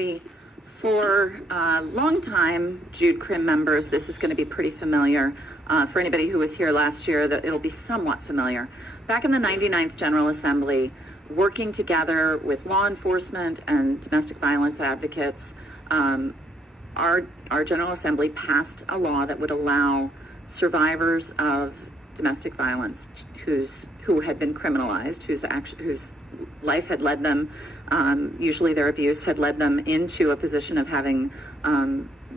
Alrighty, for longtime Jude Crim members, this is going to be pretty familiar. For anybody who was here last year, it'll be somewhat familiar. Back in the 99th General Assembly, working together with law enforcement and domestic violence advocates, our General Assembly passed a law that would allow survivors of domestic violence who had been criminalized, whose life had led them, usually their abuse had led them into a position of having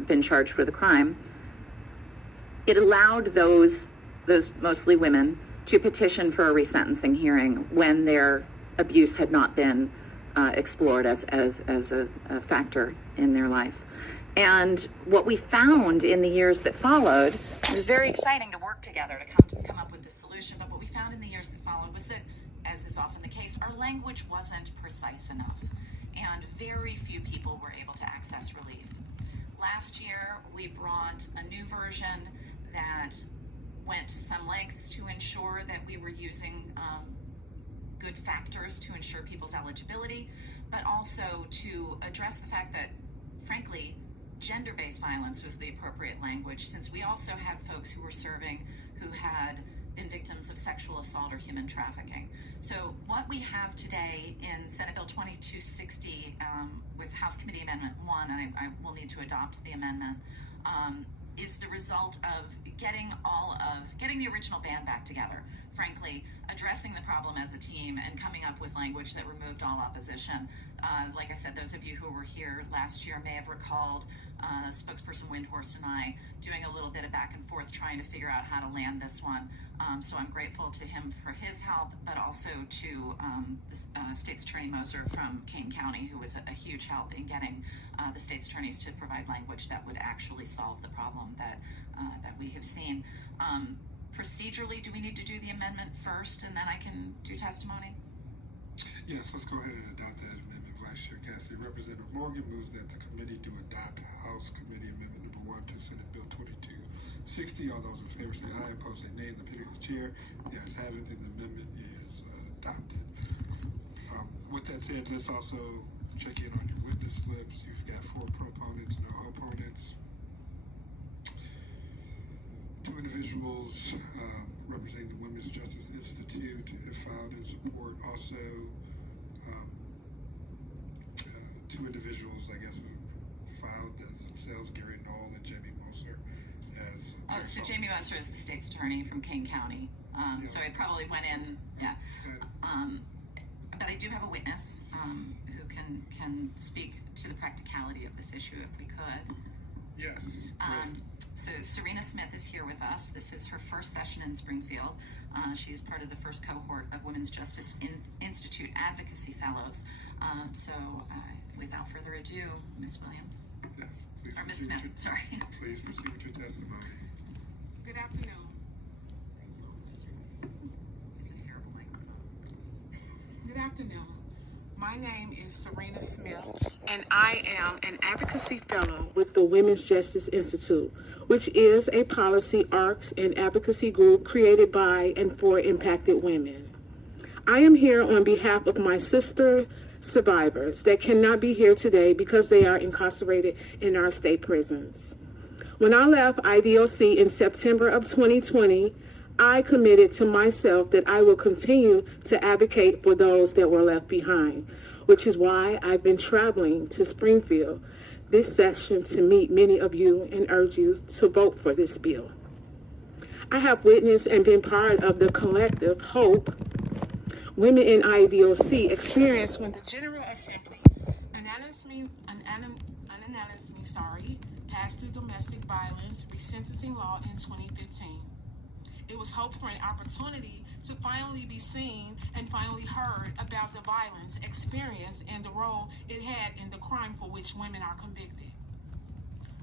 been charged with a crime. It allowed those mostly women to petition for a resentencing hearing when their abuse had not been explored as a factor in their life. And what we found in the years that followed, it was very exciting to work together to come up with this solution, but what we found in the years that followed was that, as is often the case, our language wasn't precise enough, and very few people were able to access relief. Last year, we brought a new version that went to some lengths to ensure that we were using good factors to ensure people's eligibility, but also to address the fact that, frankly, gender-based violence was the appropriate language, since we also had folks who were serving who had been victims of sexual assault or human trafficking. So what we have today in Senate Bill 2260 with House Committee Amendment 1, and I will need to adopt the amendment, is the result of getting the original band back together, frankly, addressing the problem as a team and coming up with language that removed all opposition. Like I said, those of you who were here last year may have recalled spokesperson Windhorst and I doing a little bit of back and forth trying to figure out how to land this one. So I'm grateful to him for his help, but also to the State's Attorney Moser from Kane County, who was a huge help in getting the state's attorneys to provide language that would actually solve the problem that we have seen. Procedurally, do we need to do the amendment first and then I can do testimony? Yes, let's go ahead and adopt that amendment. Vice Chair Cassidy. Representative Morgan moves that the committee do adopt House Committee Amendment number 1 to Senate Bill 2260. All those in favor say aye, opposed say nay. The deputy chair, the ayes have it, and the amendment is adopted. With that said, let's also check in on your witness slips. You've got 4 proponents, no opponents. 2 individuals representing the Women's Justice Institute have filed in support. Also, 2 individuals, I guess, have filed as themselves, Gary Knoll and Jamie Moser. So Jamie Moser is the state's attorney from Kane County. Yes. So it probably went in, yeah. But I do have a witness who can speak to the practicality of this issue if we could. Yes. So Sirena Smith is here with us. This is her first session in Springfield. She is part of the first cohort of Women's Justice Institute Advocacy Fellows. Without further ado, Ms. Williams. Yes, please. Or Ms. Smith, sorry. Please proceed with your testimony. Good afternoon. It's a terrible microphone. Good afternoon. My name is Sirena Smith, and I am an advocacy fellow with the Women's Justice Institute, which is a policy, arcs, and advocacy group created by and for impacted women. I am here on behalf of my sister survivors that cannot be here today because they are incarcerated in our state prisons. When I left IDOC in September of 2020, I committed to myself that I will continue to advocate for those that were left behind, which is why I've been traveling to Springfield this session to meet many of you and urge you to vote for this bill. I have witnessed and been part of the collective hope women in IDOC experienced when the General Assembly unanimously passed the domestic violence resentencing law in 2015. It was hoped for an opportunity to finally be seen and finally heard about the violence experienced and the role it had in the crime for which women are convicted.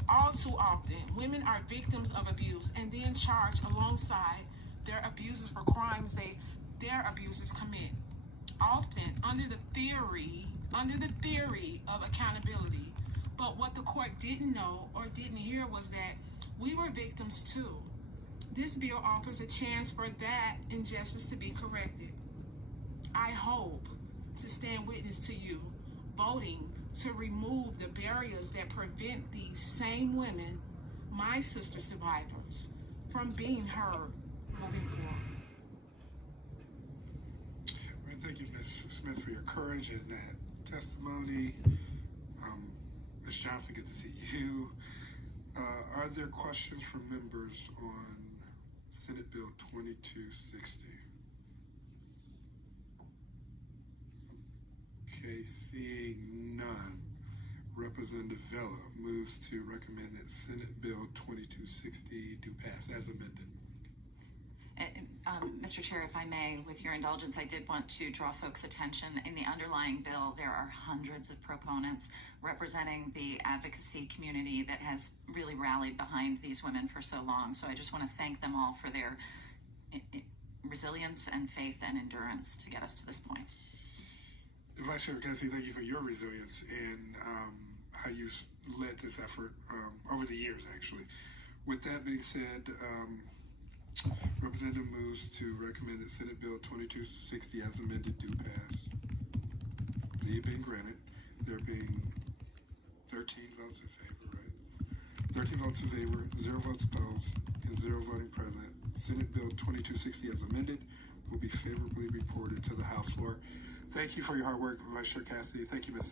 All too often, women are victims of abuse and then charged alongside their abusers for crimes their abusers commit. Often under the theory of accountability. But what the court didn't know or didn't hear was that we were victims too. This bill offers a chance for that injustice to be corrected. I hope to stand witness to you voting to remove the barriers that prevent these same women, my sister survivors, from being heard moving forward. Well, thank you, Ms. Smith, for your courage and that testimony. Ms. Johnson, good to see you. Are there questions from members on Senate Bill 2260? Okay, seeing none. Representative Vella moves to recommend that Senate Bill 2260 do pass as amended. Mr. Chair, if I may, with your indulgence, I did want to draw folks' attention. In the underlying bill, there are hundreds of proponents representing the advocacy community that has really rallied behind these women for so long. So I just want to thank them all for their resilience and faith and endurance to get us to this point. Vice Chair Cassie, thank you for your resilience and how you've led this effort over the years, actually. With that being said, Representative moves to recommend that Senate Bill 2260 as amended do pass. Leave being granted, there being 13 votes in favor, right? 13 votes in favor, 0 votes opposed, and 0 voting present. Senate Bill 2260 as amended will be favorably reported to the House floor. Thank you for your hard work, Vice Chair Cassidy. Thank you, Ms.